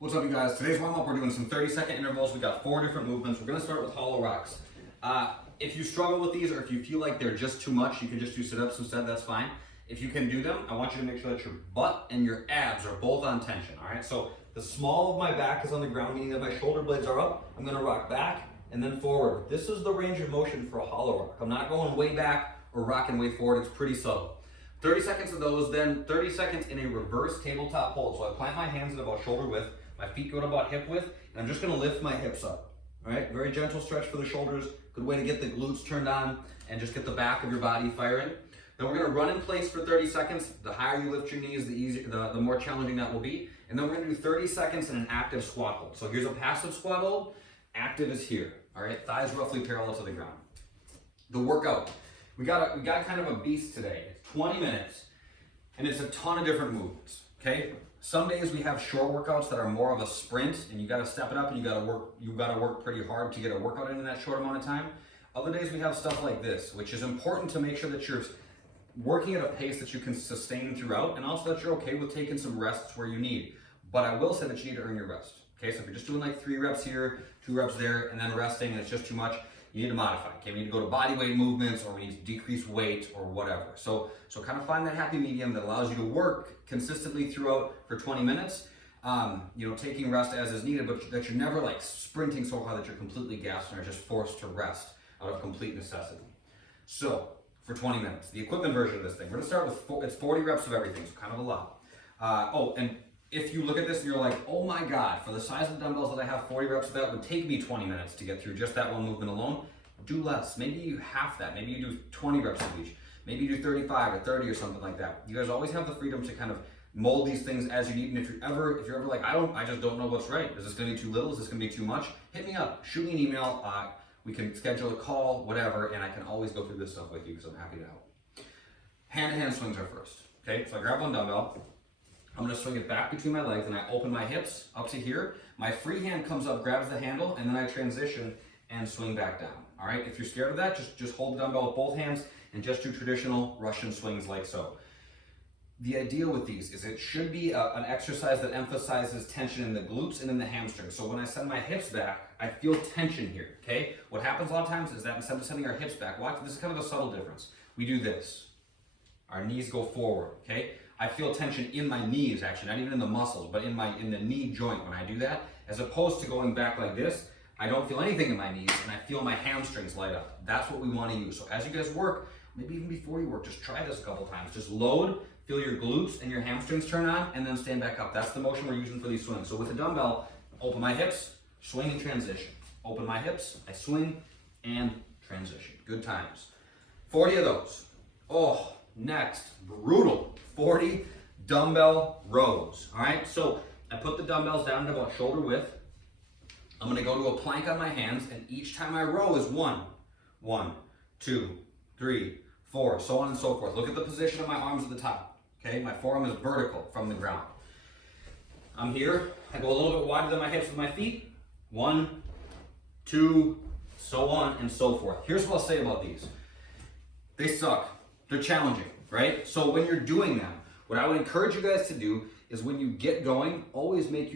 What's up, you guys? Today's warm-up, we're doing some 30-second intervals. We got 4 different movements. We're gonna start with hollow rocks. If you struggle with these, or if you feel like they're just too much, you can just do sit-ups instead, that's fine. If you can do them, I want you to make sure that your butt and your abs are both on tension, all right? So the small of my back is on the ground, meaning that my shoulder blades are up. I'm gonna rock back and then forward. This is the range of motion for a hollow rock. I'm not going way back or rocking way forward, it's pretty subtle. 30 seconds of those, then 30 seconds in a reverse tabletop hold. So I plant my hands at about shoulder width, my feet go to about hip width, and I'm just gonna lift my hips up. All right, very gentle stretch for the shoulders, good way to get the glutes turned on and just get the back of your body firing. Then we're gonna run in place for 30 seconds. The higher you lift your knees, the more challenging that will be. And then we're gonna do 30 seconds in an active squat hold. So here's a passive squat hold, active is here. All right, thighs roughly parallel to the ground. The workout, we got kind of a beast today. It's 20 minutes, and it's a ton of different movements, okay? Some days we have short workouts that are more of a sprint, and you gotta step it up and you gotta work pretty hard to get a workout in that short amount of time. Other days we have stuff like this, which is important to make sure that you're working at a pace that you can sustain throughout, and also that you're okay with taking some rests where you need. But I will say that you need to earn your rest. Okay, so if you're just doing like 3 reps here, 2 reps there, and then resting, and it's just too much, you need to modify. Okay, we need to go to body weight movements, or we need to decrease weight, or whatever. So kind of find that happy medium that allows you to work consistently throughout for 20 minutes. Taking rest as is needed, but that you're never like sprinting so hard that you're completely gassed and are just forced to rest out of complete necessity. So for 20 minutes, the equipment version of this thing, we're gonna start with it's 40 reps of everything, so kind of a lot. And if you look at this and you're like, oh my God, for the size of the dumbbells that I have, 40 reps of that would take me 20 minutes to get through just that one movement alone, do less. Maybe you half that. Maybe you do 20 reps of each. Maybe you do 35 or 30 or something like that. You guys always have the freedom to kind of mold these things as you need. And if you're ever like, I just don't know what's right. Is this gonna be too little? Is this gonna be too much? Hit me up, shoot me an email. We can schedule a call, whatever, and I can always go through this stuff with you because I'm happy to help. Hand-to-hand swings are first, okay? So I grab one dumbbell, I'm gonna swing it back between my legs and I open my hips up to here. My free hand comes up, grabs the handle, and then I transition and swing back down, all right? If you're scared of that, just hold the dumbbell with both hands and just do traditional Russian swings like so. The idea with these is it should be an exercise that emphasizes tension in the glutes and in the hamstrings. So when I send my hips back, I feel tension here, okay? What happens a lot of times is that instead of sending our hips back, watch, this is kind of a subtle difference. We do this. Our knees go forward, okay? I feel tension in my knees, actually, not even in the muscles, but in the knee joint when I do that. As opposed to going back like this, I don't feel anything in my knees and I feel my hamstrings light up. That's what we want to use. So as you guys work, maybe even before you work, just try this a couple times. Just load, feel your glutes and your hamstrings turn on, and then stand back up. That's the motion we're using for these swings. So with the dumbbell, open my hips, swing and transition. Open my hips, I swing and transition. Good times. 40 of those. Oh, next, brutal. 40 dumbbell rows, all right? So I put the dumbbells down to about shoulder width. I'm gonna go to a plank on my hands, and each time I row is 1, 2, 3, 4, so on and so forth. Look at the position of my arms at the top, okay? My forearm is vertical from the ground. I'm here, I go a little bit wider than my hips with my feet. 1, 2, so on and so forth. Here's what I'll say about these. They suck, they're challenging, right? So when you're doing them, what I would encourage you guys to do is when you get going, always make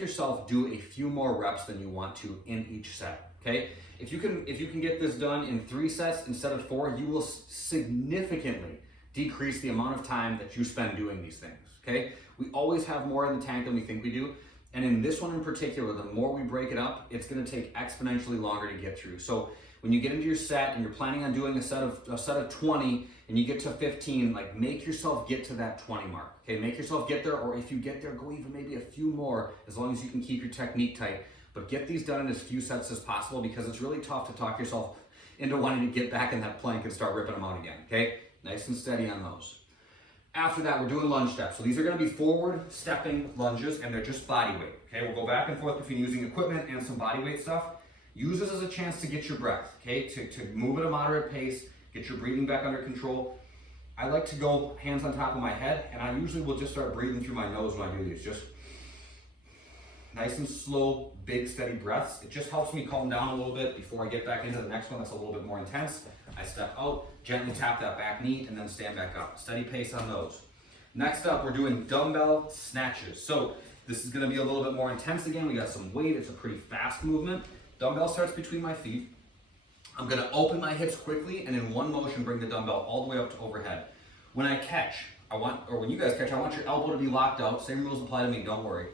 yourself do a few more reps than you want to in each set, okay? If you can get this done in 3 sets instead of 4, you will significantly decrease the amount of time that you spend doing these things, okay? We always have more in the tank than we think we do. And in this one in particular, the more we break it up, it's gonna take exponentially longer to get through. So when you get into your set and you're planning on doing a set of 20 and you get to 15, like make yourself get to that 20 mark, okay? Make yourself get there, or if you get there, go even maybe a few more, as long as you can keep your technique tight. But get these done in as few sets as possible, because it's really tough to talk yourself into wanting to get back in that plank and start ripping them out again, okay? Nice and steady on those. After that, we're doing lunge steps. So these are gonna be forward stepping lunges, and they're just body weight, okay? We'll go back and forth between using equipment and some body weight stuff. Use this as a chance to get your breath, okay? To move at a moderate pace, get your breathing back under control. I like to go hands on top of my head, and I usually will just start breathing through my nose when I do these. Just nice and slow, big, steady breaths. It just helps me calm down a little bit before I get back into the next one that's a little bit more intense. I step out, gently tap that back knee, and then stand back up. Steady pace on those. Next up, we're doing dumbbell snatches. So This is gonna be a little bit more intense again. We got some weight, it's a pretty fast movement. Dumbbell starts between my feet. I'm gonna open my hips quickly and in one motion bring the dumbbell all the way up to overhead. When I catch, when you guys catch, I want your elbow to be locked out. Same rules apply to me, don't worry.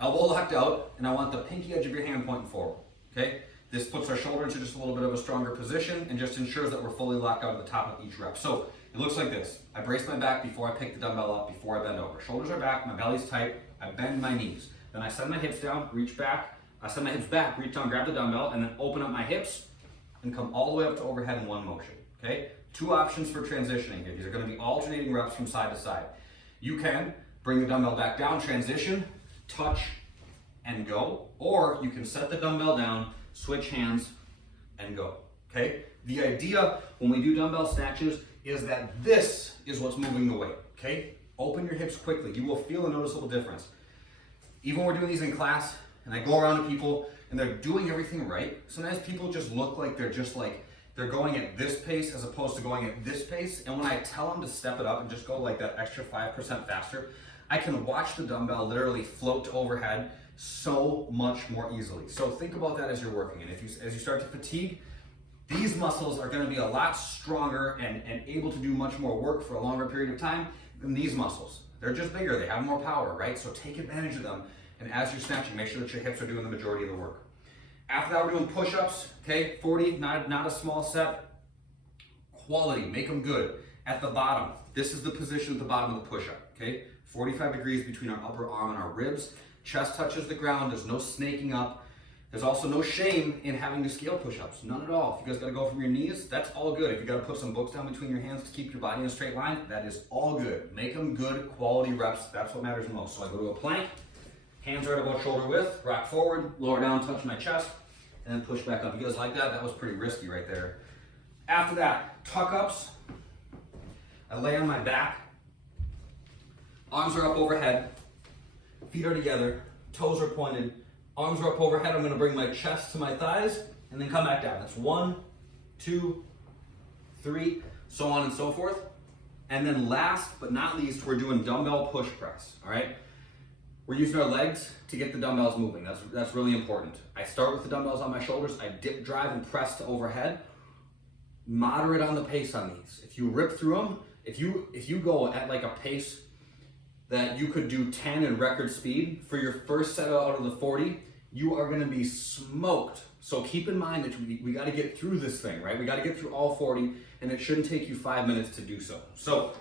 Elbow locked out, and I want the pinky edge of your hand pointing forward, okay? This puts our shoulder into just a little bit of a stronger position and just ensures that we're fully locked out at the top of each rep. So it looks like this. I brace my back before I pick the dumbbell up, before I bend over. Shoulders are back, my belly's tight, I bend my knees. Then I send my hips down, reach back, I send my hips back, reach down, grab the dumbbell, and then open up my hips and come all the way up to overhead in one motion, okay? 2 options for transitioning here. These are gonna be alternating reps from side to side. You can bring the dumbbell back down, transition, touch, and go, or you can set the dumbbell down, switch hands, and go, okay? The idea when we do dumbbell snatches is that this is what's moving the weight, okay? Open your hips quickly. You will feel a noticeable difference. Even when we're doing these in class, and I go around to people, and they're doing everything right, sometimes people just look like they're going at this pace as opposed to going at this pace, and when I tell them to step it up and just go like that extra 5% faster, I can watch the dumbbell literally float to overhead so much more easily. So think about that as you're working, and as you start to fatigue, these muscles are gonna be a lot stronger and able to do much more work for a longer period of time than these muscles. They're just bigger, they have more power, right? So take advantage of them, and as you're snatching, make sure that your hips are doing the majority of the work. After that, we're doing push-ups, okay? 40, not a small set. Quality, make them good. At the bottom, this is the position at the bottom of the push-up, okay? 45 degrees between our upper arm and our ribs. Chest touches the ground, there's no snaking up. There's also no shame in having to scale push-ups, none at all. If you guys gotta go from your knees, that's all good. If you gotta put some books down between your hands to keep your body in a straight line, that is all good. Make them good, quality reps, that's what matters most. So I go to a plank, hands right about shoulder width, rock forward, lower down, touch my chest, and then push back up. You guys like that? That was pretty risky right there. After that, tuck ups. I lay on my back, arms are up overhead, feet are together, toes are pointed, arms are up overhead. I'm gonna bring my chest to my thighs and then come back down. That's 1, 2, 3, so on and so forth. And then last but not least, we're doing dumbbell push press, all right? We're using our legs to get the dumbbells moving. That's really important. I start with the dumbbells on my shoulders. I dip, drive, and press to overhead. Moderate on the pace on these. If you rip through them, if you go at like a pace that you could do 10 in record speed for your first set out of the 40, you are gonna be smoked. So keep in mind that we gotta get through this thing, right? We gotta get through all 40, and it shouldn't take you 5 minutes to do so. So,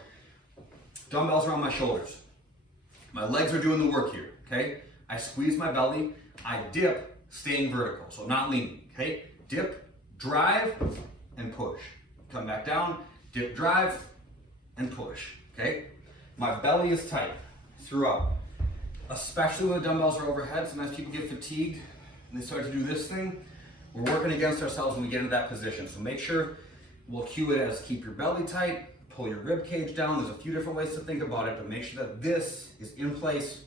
dumbbells are on my shoulders. My legs are doing the work here, okay? I squeeze my belly, I dip, staying vertical, so not leaning, okay? Dip, drive, and push. Come back down, dip, drive, and push, okay? My belly is tight throughout, especially when the dumbbells are overhead. Sometimes people get fatigued and they start to do this thing. We're working against ourselves when we get into that position, so make sure we'll cue it as keep your belly tight, pull your rib cage down. There's a few different ways to think about it, but make sure that this is in place.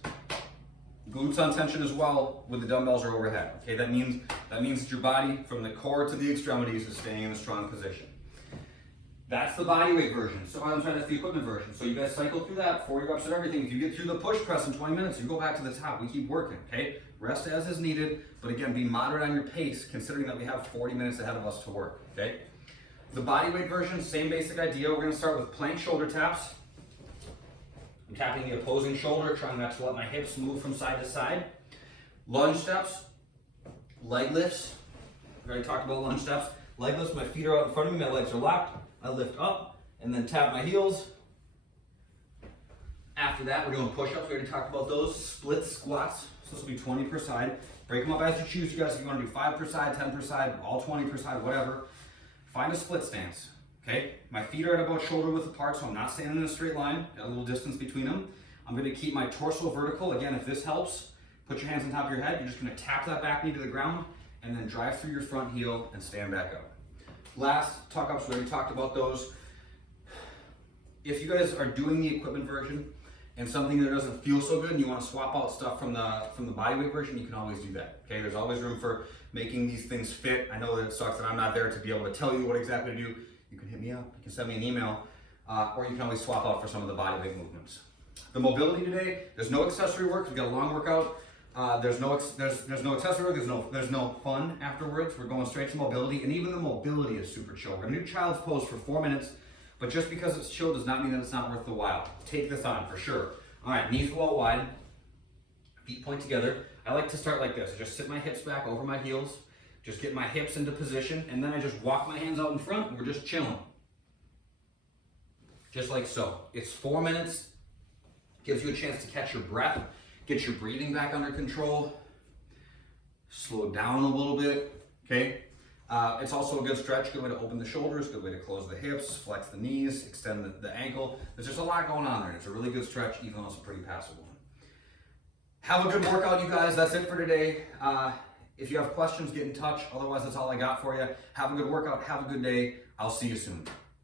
Glutes on tension as well when the dumbbells are overhead. Okay, that means that your body from the core to the extremities is staying in a strong position. That's the body weight version. So I'm trying that's the equipment version. So you guys cycle through that, 40 reps of everything. If you get through the push press in 20 minutes, you go back to the top. We keep working, okay? Rest as is needed, but again, be moderate on your pace, considering that we have 40 minutes ahead of us to work, okay? The body weight version, same basic idea. We're gonna start with plank shoulder taps. I'm tapping the opposing shoulder, trying not to let my hips move from side to side. Lunge steps, leg lifts. We already talked about lunge steps. Leg lifts, my feet are out in front of me, my legs are locked. I lift up and then tap my heels. After that, we're doing push-ups. We already talked about those. Split squats. So this will be 20 per side. Break them up as you choose, you guys. If you want to do 5 per side, 10 per side, all 20 per side, whatever. Find a split stance. Okay, my feet are at about shoulder width apart, so I'm not standing in a straight line. Got a little distance between them. I'm going to keep my torso vertical. Again, if this helps, put your hands on top of your head. You're just going to tap that back knee to the ground and then drive through your front heel and stand back up. Last tuck ups, we already talked about those. If you guys are doing the equipment version and something that doesn't feel so good and you want to swap out stuff from the bodyweight version, you can always do that. Okay, there's always room for making these things fit. I know that it sucks that I'm not there to be able to tell you what exactly to do. You can hit me up, you can send me an email, or you can always swap out for some of the bodyweight movements. The mobility today, there's no accessory work. We've got a long workout. There's no accessory work. There's no fun afterwards. We're going straight to mobility, and even the mobility is super chill. We're gonna do child's pose for 4 minutes, but just because it's chill does not mean that it's not worth the while. Take this on for sure. All right, knees go out wide, feet point together. I like to start like this. I just sit my hips back over my heels, just get my hips into position, and then I just walk my hands out in front, and we're just chilling. Just like so. It's 4 minutes. Gives you a chance to catch your breath, get your breathing back under control, slow down a little bit, okay? It's also a good stretch, good way to open the shoulders, good way to close the hips, flex the knees, extend the ankle. There's just a lot going on there. It's a really good stretch, even though it's a pretty passive one. Have a good workout, you guys. That's it for today. If you have questions, get in touch. Otherwise, that's all I got for you. Have a good workout. Have a good day. I'll see you soon.